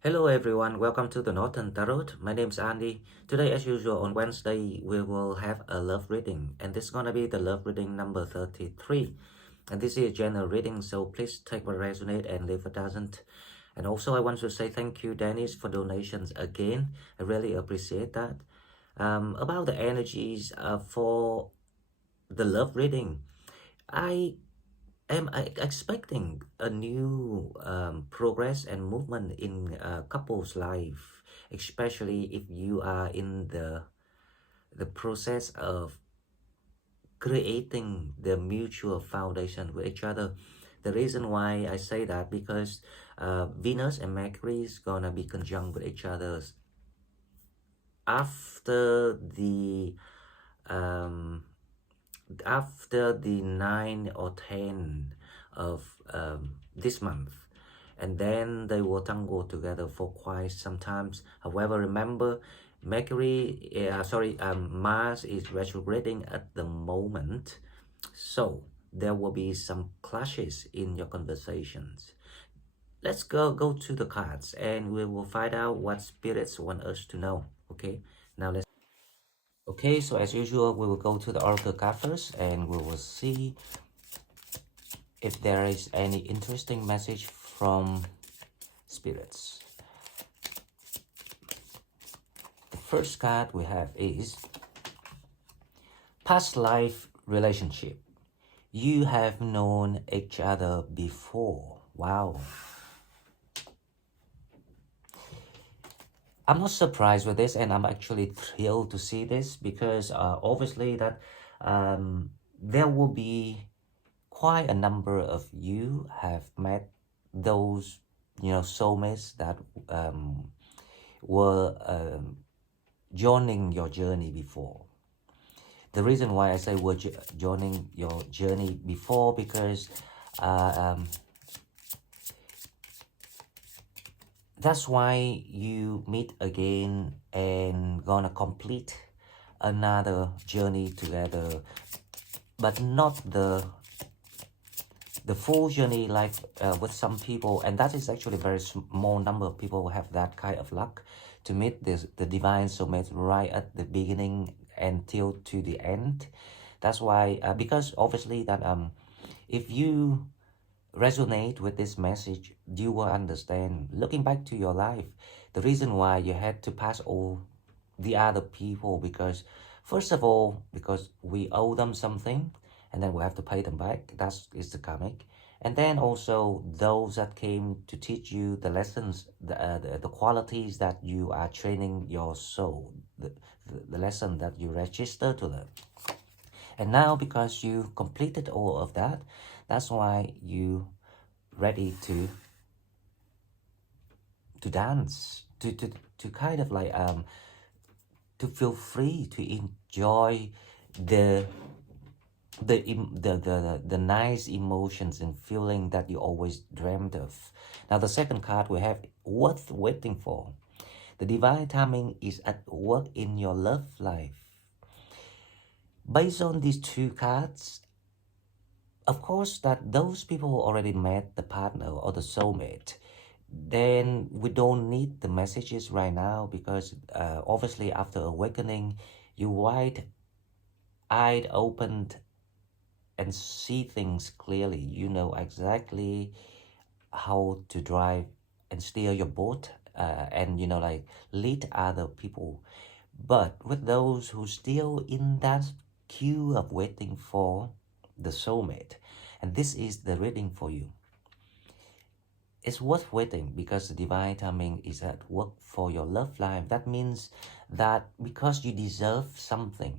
Hello everyone, welcome to the Northern Tarot. My name is Andy. Today, as usual, on Wednesday, we will have a love reading, and this is gonna be the love reading number 33. And this is a general reading, so please take what resonate and leave what doesn't. And also, I want to say thank you, Dennis, for donations again. I really appreciate that. About the energies for the love reading, I am expecting a new progress and movement in a couple's life, especially if you are in the process of creating the mutual foundation with each other. The reason why I say that because Venus and Mercury is gonna be conjunct with each other after the um, after the 9 or 10 of this month, and then they will tango together for quite some time. However, remember, Mars is retrograding at the moment, so there will be some clashes in your conversations. Let's go to the cards and we will find out what spirits want us to know. Okay, now let's. Okay, so as usual, we will go to the oracle card first and we will see if there is any interesting message from spirits. The first card we have is past life relationship. You have known each other before. Wow. I'm not surprised with this, and I'm actually thrilled to see this because obviously that there will be quite a number of you have met those soulmates that were joining your journey before. The reason why I say were joining your journey before because that's why you meet again and gonna complete another journey together, but not the full journey like with some people, and that is actually a very small number of people who have that kind of luck to meet the divine soulmate right at the beginning until to the end. That's why because obviously that if you resonate with this message, you will understand, looking back to your life, the reason why you had to pass all the other people, because first of all, because we owe them something and then we have to pay them back. That is the karmic. And then also those that came to teach you the lessons, the qualities that you are training your soul, the lesson that you register to learn. And now because you completed all of that, that's why you ready to dance, to kind of like to feel free to enjoy the the nice emotions and feeling that you always dreamed of. Now the second card we have worth waiting for. The divine timing is at work in your love life. Based on these two cards, of course that those people who already met the partner or the soulmate, then we don't need the messages right now because obviously after awakening, you wide-eyed opened and see things clearly. You know exactly how to drive and steer your boat and like lead other people. But with those who still in that queue of waiting for the soulmate, and this is the reading for you. It's worth waiting because the divine timing is at work for your love life. That means that because you deserve something.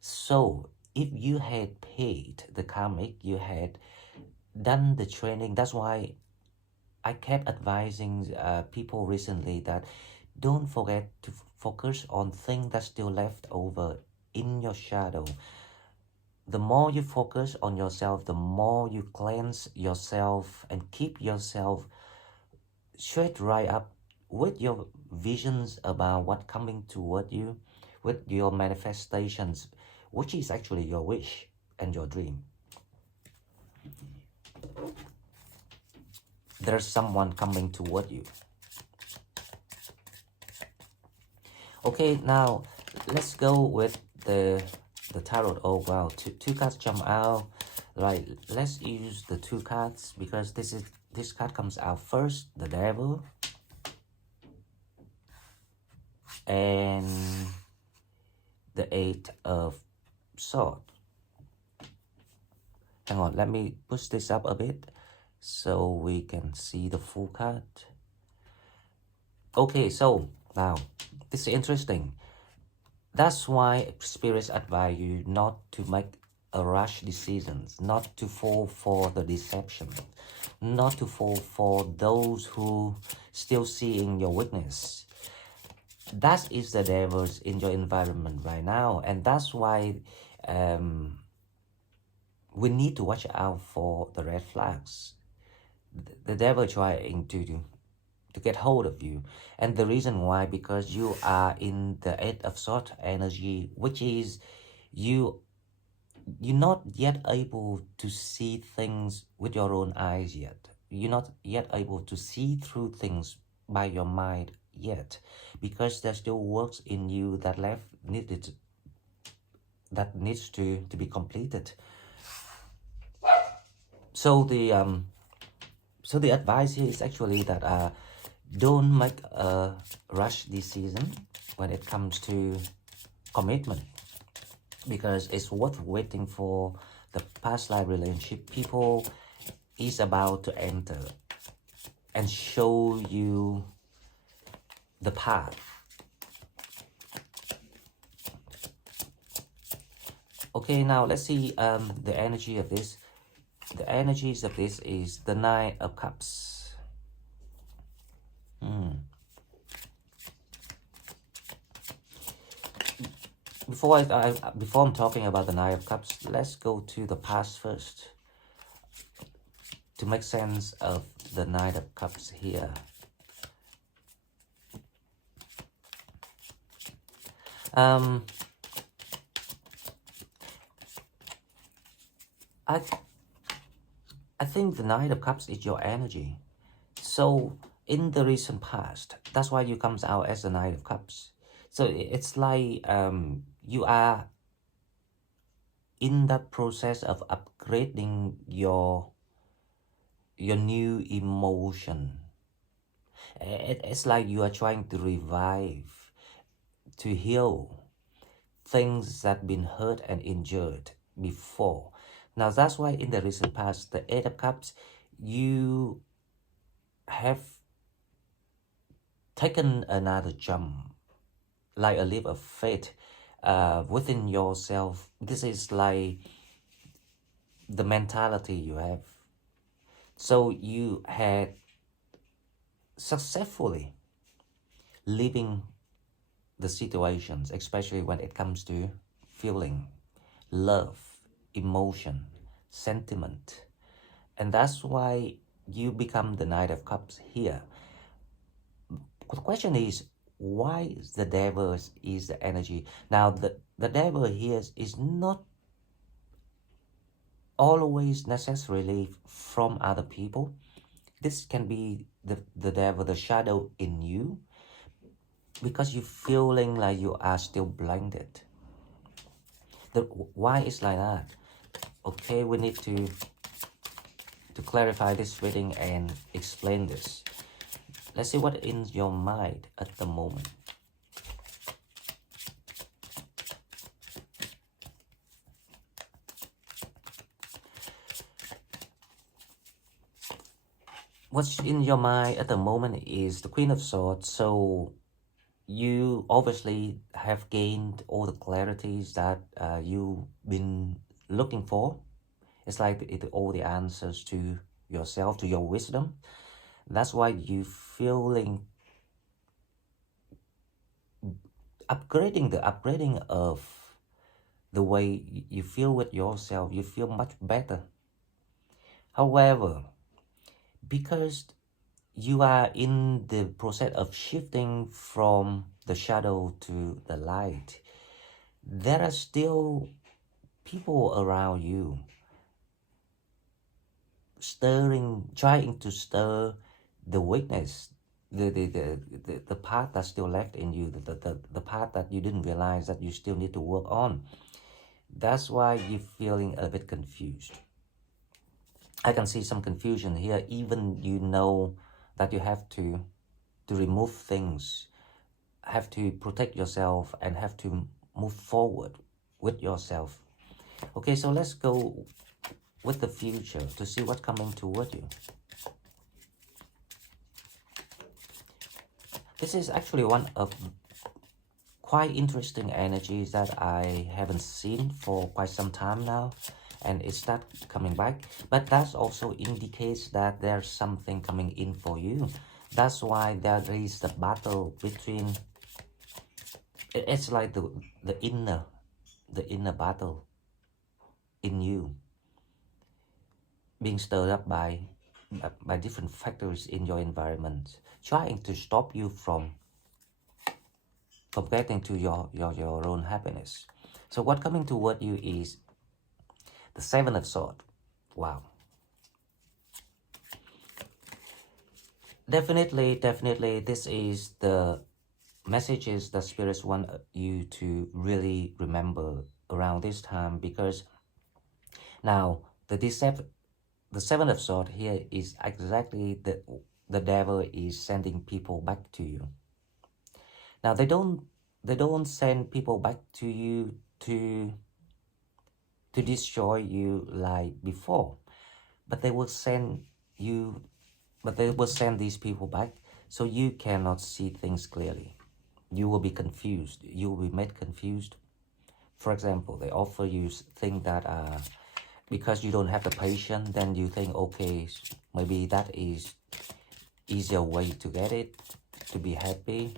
So if you had paid the karmic, you had done the training. That's why I kept advising people recently that don't forget to focus on things that's still left over in your shadow. The more you focus on yourself, the more you cleanse yourself and keep yourself straight right up with your visions about what coming toward you, with your manifestations, which is actually your wish and your dream. There's someone coming toward you. Okay, now let's go with the tarot. Oh wow, two cards jump out. Right, let's use the two cards because this card comes out first, the devil, and the eight of swords. Hang on, let me push this up a bit so we can see the full card. Okay, so now this is interesting. That's why spirits advise you not to make a rush decisions, not to fall for the deception, not to fall for those who still seeing your weakness. That is the devils in your environment right now, and that's why we need to watch out for the red flags. The devil trying to get hold of you, and the reason why, because you are in the eight of swords energy, which is you're not yet able to see things with your own eyes yet. You're not yet able to see through things by your mind yet, because there's still works in you that needs to be completed. So the advice here is actually that don't make a rush decision when it comes to commitment, because it's worth waiting for the past life relationship people is about to enter and show you the path. Okay, now let's see the energy of this. The energies of this is the Nine of Cups. Before I'm talking about the Nine of Cups, let's go to the past first to make sense of the Nine of Cups here. I think the Nine of Cups is your energy. So in the recent past, that's why you comes out as the Nine of Cups. So it's like you are in that process of upgrading your new emotion. It's like you are trying to revive, to heal things that been hurt and injured before. Now that's why in the recent past, the Eight of Cups, you have taken another jump, like a leap of faith within yourself. This is like the mentality you have. So you had successfully living the situations, especially when it comes to feeling, love, emotion, sentiment. And that's why you become the Knight of Cups here. The question is, why the devil is the energy? Now, the devil here is not always necessarily from other people. This can be the devil, the shadow in you, because you're feeling like you are still blinded. Why is like that? Okay, we need to clarify this reading and explain this. Let's see what in your mind at the moment. What's in your mind at the moment is the Queen of Swords. So you obviously have gained all the clarities that you've been looking for. It's like all the answers to yourself, to your wisdom. That's why you feeling upgrading of the way you feel with yourself. You feel much better. However, because you are in the process of shifting from the shadow to the light, there are still people around you trying to stir the weakness the part that's still left in you, the part that you didn't realize that you still need to work on. That's why you're feeling a bit confused. I can see some confusion here. Even you know that you have to remove things, have to protect yourself, and have to move forward with yourself. Okay, so let's go with the future to see what's coming toward you. This is actually one of quite interesting energies that I haven't seen for quite some time now, and it starts coming back. But that also indicates that there's something coming in for you. That's why there is the battle between. It's like the inner battle in you, being stirred up by different factors in your environment, trying to stop you from getting to your own happiness. So what coming toward you is the Seven of Swords. Wow. Definitely, this is the messages that spirits want you to really remember around this time, because now the Seven of Swords here is exactly the devil is sending people back to you. Now they don't send people back to you to destroy you like before, but they will send you, but they will send these people back so you cannot see things clearly. You will be confused. You will be made confused. For example, they offer you things that because you don't have the patience, then you think, okay, maybe that is easier way to get it, to be happy.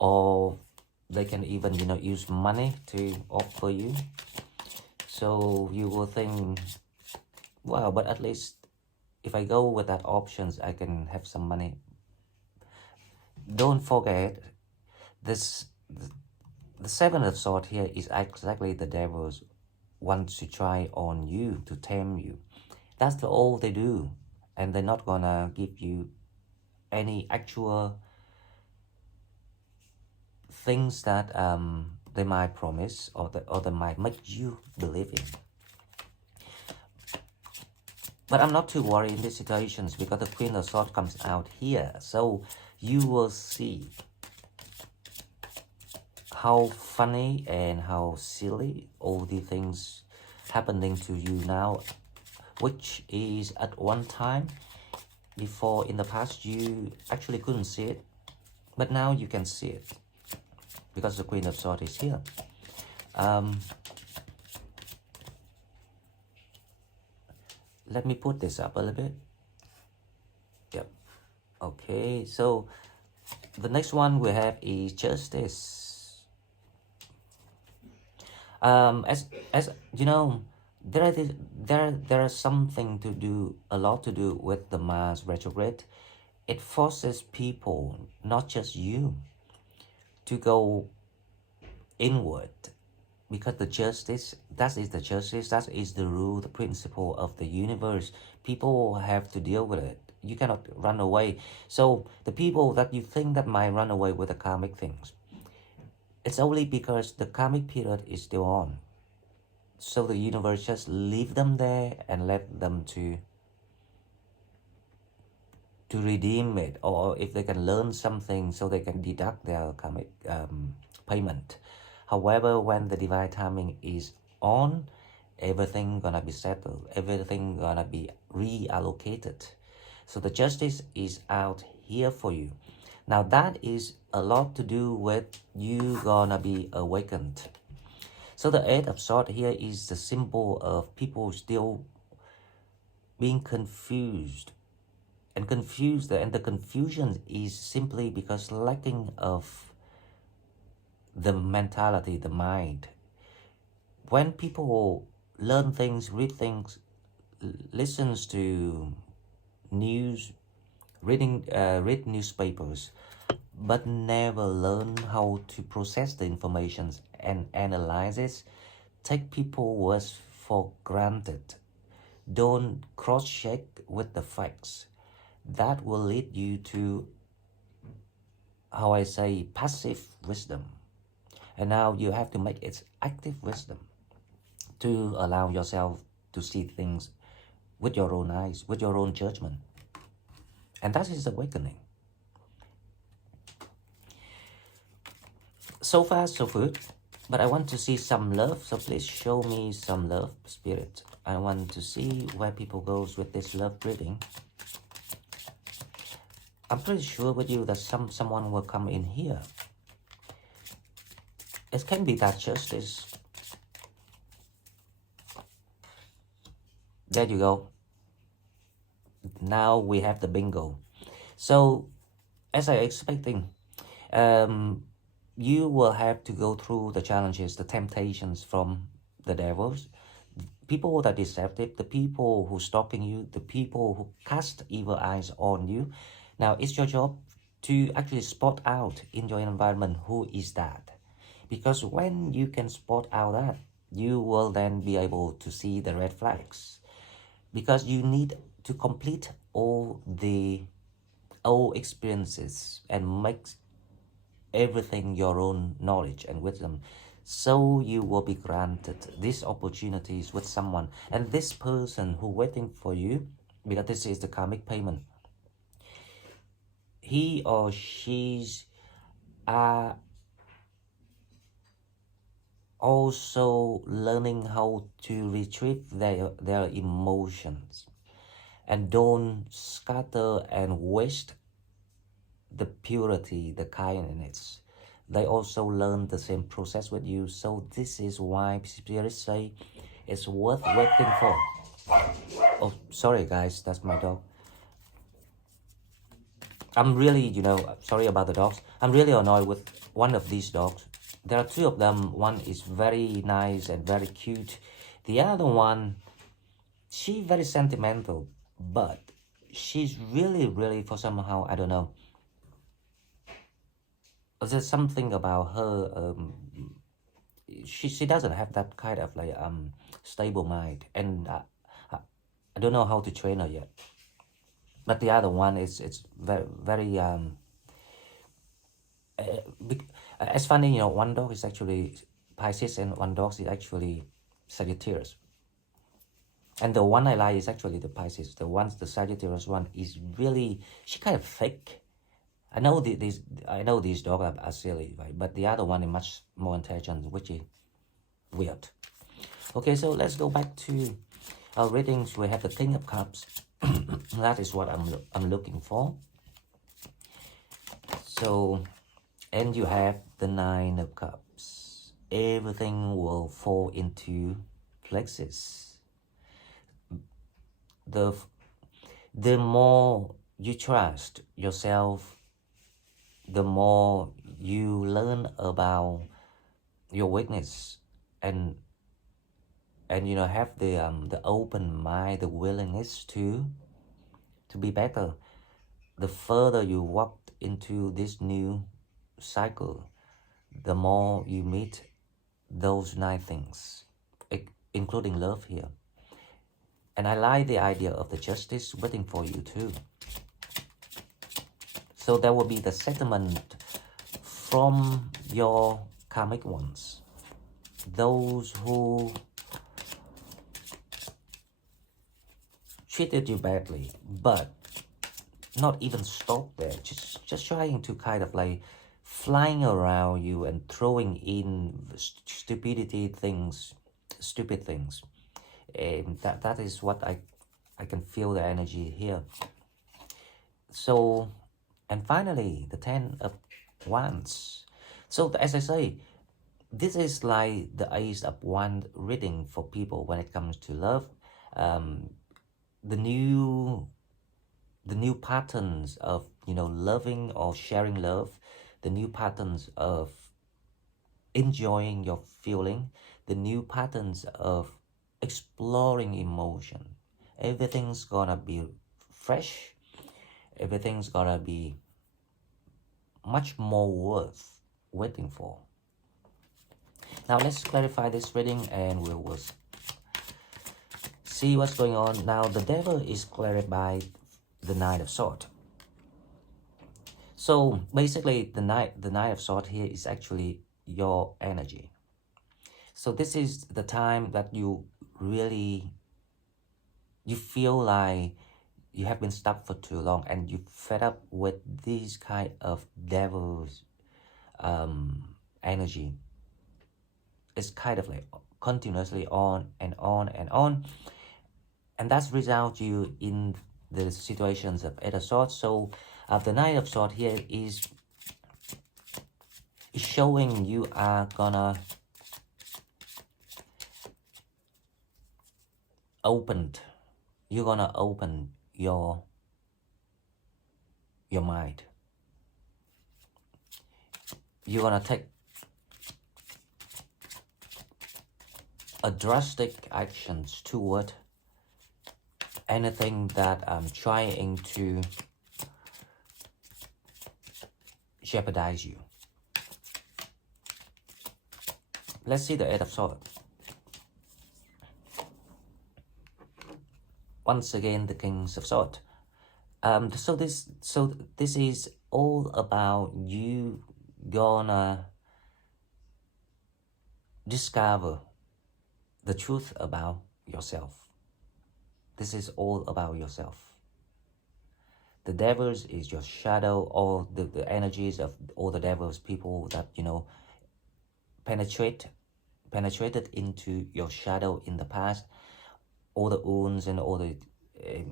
Or they can even, use money to offer you. So you will think, wow, but at least if I go with that options, I can have some money. Don't forget, this the Seven of Swords here is exactly the devil's wants to try on you, to tame you. That's all they do. And they're not gonna give you any actual things that they might promise, or they might make you believe in. But I'm not too worried in these situations because the Queen of Swords comes out here. So you will see how funny and how silly all the things happening to you now, which is at one time before in the past you actually couldn't see it, but now you can see it because the Queen of Swords is here. Let me put this up a little bit. Yep. Okay, so the next one we have is Justice. As you know, there is something to do, a lot to do with the Mars retrograde. It forces people, not just you, to go inward, because the justice, that is the justice, that is the rule, the principle of the universe. People have to deal with it. You cannot run away. So the people that you think that might run away with the karmic things, it's only because the karmic period is still on. So the universe just leave them there and let them to redeem it, or if they can learn something so they can deduct their karmic payment. However, when the divine timing is on, everything gonna be settled, everything gonna be reallocated. So the justice is out here for you. Now that is a lot to do with you gonna be awakened. So the Eight of Swords here is the symbol of people still being confused. And the confusion is simply because lacking of the mentality, the mind. When people learn things, read things, listens to news, read newspapers, but never learn how to process the information and analyze it, take people's words for granted, don't cross-check with the facts, that will lead you to how I say, passive wisdom. And now you have to make it active wisdom to allow yourself to see things with your own eyes, with your own judgment. And that is awakening. So far, so good. But I want to see some love, so please show me some love, Spirit. I want to see where people goes with this love reading. I'm pretty sure with you that someone will come in here. It can be that justice. There you go. Now we have the bingo. So, as I expecting, you will have to go through the challenges, the temptations from the devils, people that are deceptive, the people who stopping you, the people who cast evil eyes on you. Now, it's your job to actually spot out in your environment who is that. Because when you can spot out that, you will then be able to see the red flags. Because you need to complete all the old experiences and make everything your own knowledge and wisdom. So you will be granted these opportunities with someone. And this person who waiting for you, because this is the karmic payment, he or she's also learning how to retrieve their emotions and don't scatter and waste the purity, the kindness. They also learn the same process with you. So this is why spirits say it's worth waiting for. Oh, sorry guys, that's my dog. I'm really, sorry about the dogs. I'm really annoyed with one of these dogs. There are two of them. One is very nice and very cute. The other one, she's very sentimental, but she's really, for somehow, I don't know. There's something about her, she doesn't have that kind of like stable mind, and I don't know how to train her yet. But the other one is it's very it's funny, one dog is actually Pisces and one dog is actually Sagittarius. And the one I like is actually the Pisces. The Sagittarius one is really, she kind of fake. I know these dogs are silly, right? But the other one is much more intelligent, which is weird. Okay, so let's go back to our readings. We have the King of Cups. That is what I'm looking for. So, and you have the Nine of Cups. Everything will fall into places. The more you trust yourself, the more you learn about your weakness, and have the open mind, the willingness to be better. The further you walk into this new cycle, the more you meet those 9 things, including love here. And I like the idea of the justice waiting for you too. So there will be the settlement from your karmic ones. Those who treated you badly, but not even stop there, just trying to kind of like flying around you and throwing in stupid things. And that is what I can feel the energy here. So, and finally, the 10 of Wands. So as I say, this is like the Ace of Wands reading for people when it comes to love. The new patterns of loving or sharing love, the new patterns of enjoying your feeling, the new patterns of exploring emotion. Everything's gonna be fresh. Everything's gonna be much more worth waiting for. Now let's clarify this reading and we will see what's going on. Now the devil is clarified by the Knight of Swords. So basically, the Knight of Swords here is actually your energy. So this is the time that you really, you feel like you have been stuck for too long and you fed up with this kind of devil's energy. It's kind of like continuously on and on and on, and that's result you in the situations of Eight of Swords. So the Knight of Swords here is showing you are gonna opened you're gonna open your mind. You're gonna take a drastic actions toward anything that I'm trying to jeopardize you. Let's see the Eight of Swords. Once again, the Kings of Swords. So this is all about you gonna discover the truth about yourself. This is all about yourself. The devils is your shadow, all the energies of all the devils, people that, you know, penetrated into your shadow in the past, all the wounds and all the,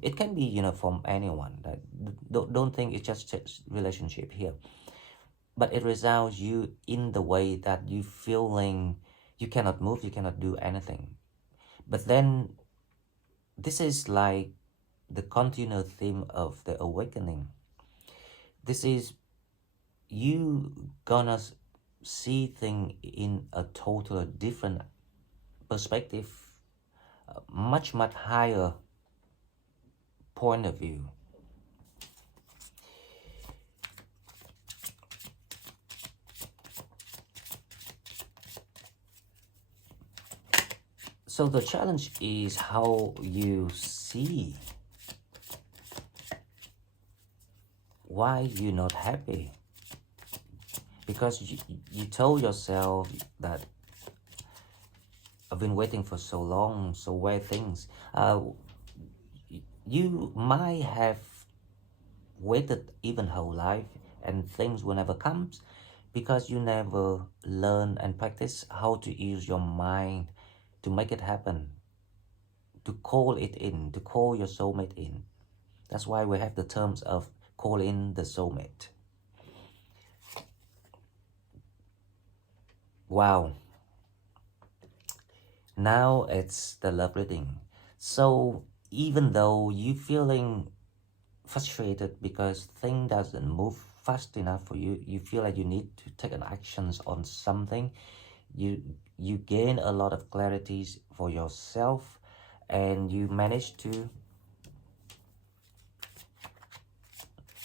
it can be, you know, from anyone. That don't think it's just relationship here, but it results you in the way that you feeling you cannot move, you cannot do anything. But then this is like the continual theme of the awakening. This is you gonna see things in a totally different perspective, much higher point of view. So the challenge is how you see why you're not happy, because you told yourself that I've been waiting for so long, so where things, you might have waited even whole life and things will never come because you never learn and practice how to use your mind to make it happen, to call it in, to call your soulmate in. That's why we have the terms of call in the soulmate. Wow. Now it's the love reading. So even though you feeling frustrated because thing doesn't move fast enough for you, you feel like you need to take an actions on something, you gain a lot of clarities for yourself, and you manage to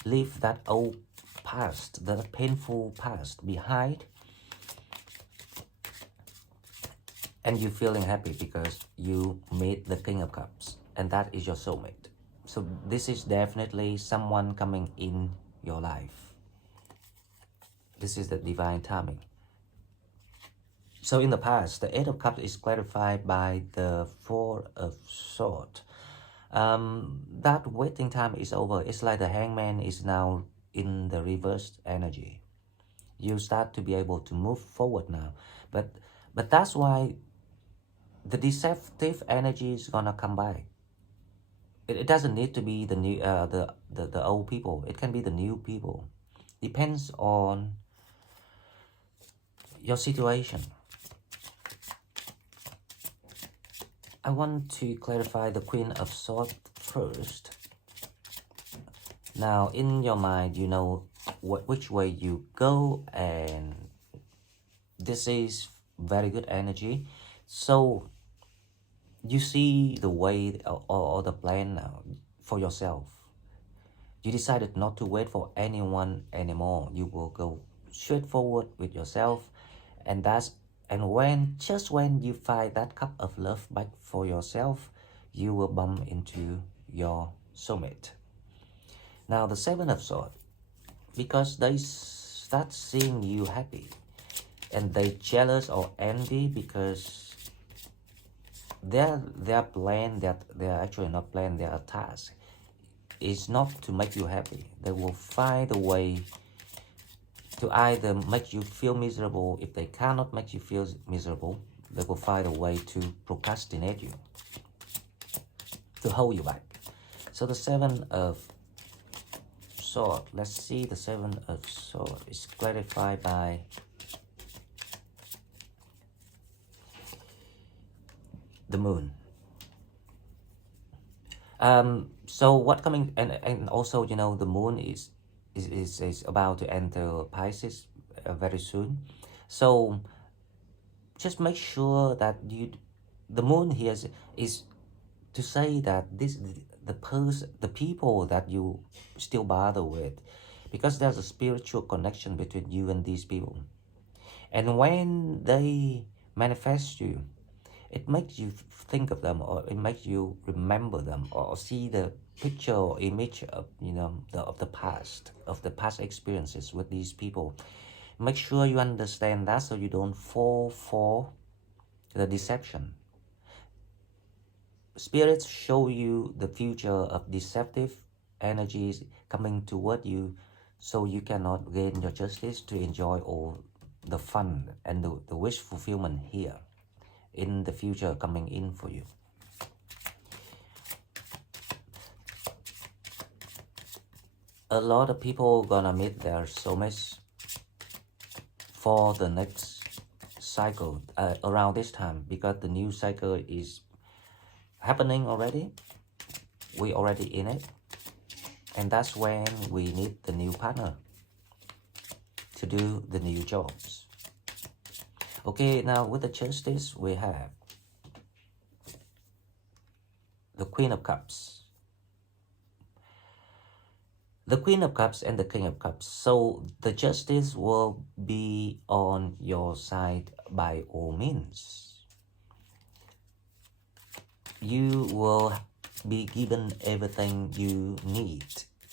leave that old past, the painful past behind, and you're feeling happy because you meet the King of Cups, and that is your soulmate. So this is definitely someone coming in your life. This is the divine timing. So in the past, the Eight of Cups is clarified by the Four of Swords. That waiting time is over. It's like the Hangman is now in the reversed energy. You start to be able to move forward now. But that's why the deceptive energy is gonna come back. It doesn't need to be the new the old people. It can be the new people. Depends on your situation. I want to clarify the Queen of Swords first. Now, in your mind, you know which way you go, and this is very good energy. So you see the way or the plan now for yourself. You decided not to wait for anyone anymore. You will go straight forward with yourself, and just when you find that cup of love back for yourself, you will bump into your soulmate. Now the Seven of Swords. because they start seeing you happy, and they jealous or envy because their plan, that they're actually not plan, their task is not to make you happy. They will find a way to either make you feel miserable. If they cannot make you feel miserable, they will find a way to procrastinate you, to hold you back. So the Seven of Swords, let's see, the Seven of Swords is clarified by the Moon. So what coming, and also, you know, the Moon is about to enter Pisces very soon. So just make sure that the Moon here is to say that the people that you still bother with, because there's a spiritual connection between you and these people, and when they manifest you, it makes you think of them, or it makes you remember them, or see the picture or image of, you know, of the past experiences with these people. Make sure you understand that, so you don't fall for the deception. Spirits show you the future of deceptive energies coming toward you, so you cannot gain your justice to enjoy all the fun and the wish fulfillment here in the future coming in for you. A lot of people gonna meet their soulmates for the next cycle around this time, because the new cycle is happening already. We already in it, and that's when we need the new partner to do the new jobs. Okay, now with the Justice, we have the Queen of Cups, the Queen of Cups, and the King of Cups. So the Justice will be on your side by all means. You will be given everything you need,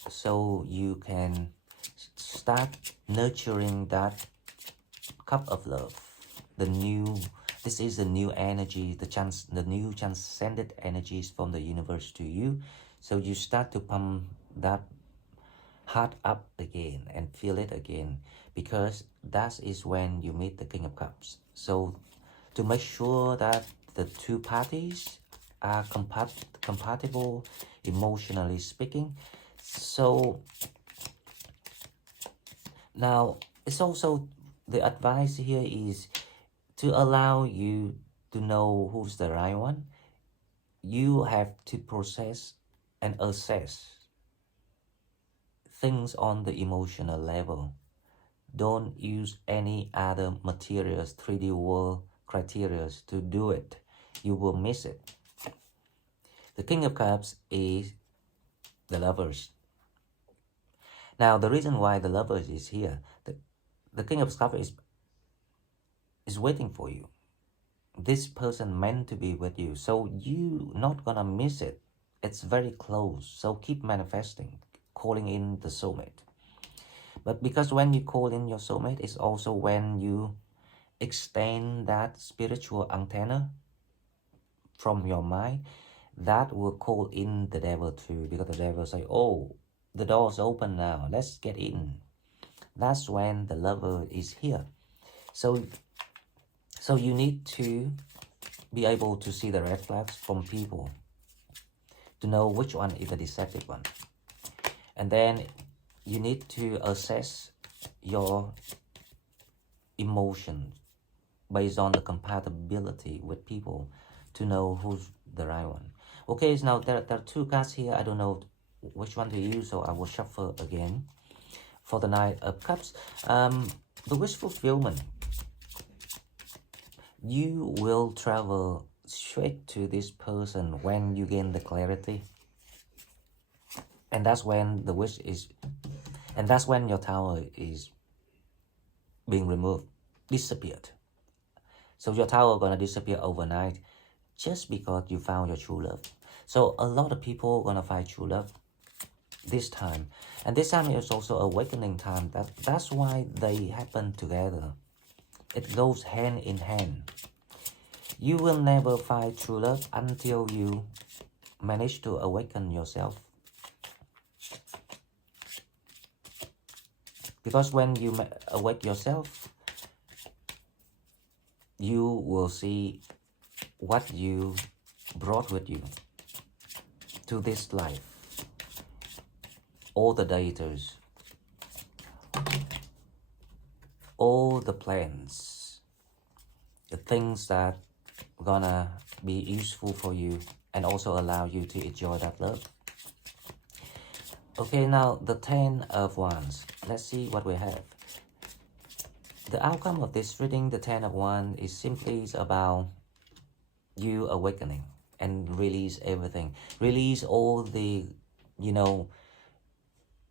so you can start nurturing that cup of love. This is the new energy, the new transcended energies from the universe to you. So you start to pump that heart up again and feel it again, because that is when you meet the King of Cups. So to make sure that the two parties are compatible emotionally speaking. So now it's also, the advice here is to allow you to know who's the right one. You have to process and assess things on the emotional level. Don't use any other materials, 3D world criteria to do it. You will miss it. The King of Cups is the Lovers. Now, the reason why the Lovers is here, the King of Cups is waiting for you. This person meant to be with you, so you not gonna miss it. It's very close, so keep manifesting, calling in the soulmate. But because when you call in your soulmate, it's also when you extend that spiritual antenna from your mind, that will call in the devil too, because the devil say, oh, the door's open now, let's get in. That's when the Lover is here. So you need to be able to see the red flags from people to know which one is the deceptive one. And then you need to assess your emotions based on the compatibility with people to know who's the right one. Okay, so now there are two cards here. I don't know which one to use, so I will shuffle again. For the Knight of Cups, the wish fulfillment. You will travel straight to this person when you gain the clarity. And that's when the wish is, and that's when your tower is being removed, disappeared. So your tower gonna disappear overnight just because you found your true love. So a lot of people gonna find true love this time. And this time is also awakening time. That's why they happen together. It goes hand in hand. You will never find true love until you manage to awaken yourself. Because when you awake yourself, you will see what you brought with you to this life. All the datas, all the plans, the things that gonna be useful for you and also allow you to enjoy that love. Okay, now the 10 of Wands. Let's see what we have. The outcome of this reading, the 10 of Wands, is simply about you awakening and release everything. Release all the,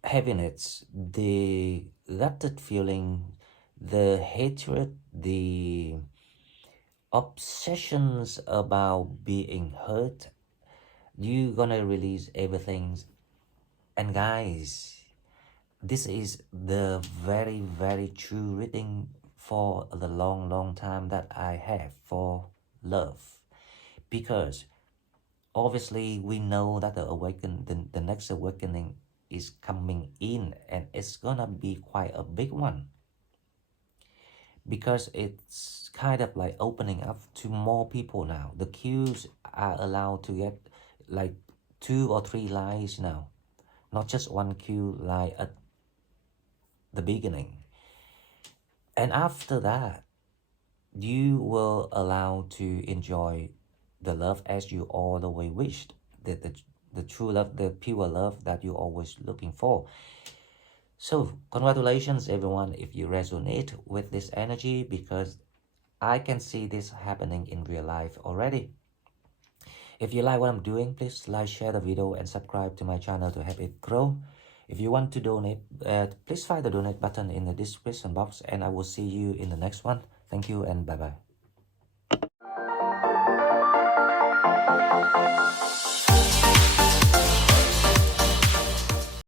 heaviness, the gutted feeling, the hatred, the obsessions about being hurt. You're gonna release everything. And guys, this is the very, very true reading for the long time that I have for love. Because obviously we know that the next awakening is coming in, and it's gonna be quite a big one. Because it's kind of like opening up to more people now. The queues are allowed to get like 2 or 3 lies now. Not just one queue lie at the beginning. And after that, you will allow to enjoy the love as you all the way wished. The true love, the pure love that you're always looking for. So congratulations everyone if you resonate with this energy, because I can see this happening in real life already. If you like what I'm doing, please like, share the video and subscribe to my channel to help it grow. If you want to donate, please find the donate button in the description box, and I will see you in the next one. Thank you and bye-bye.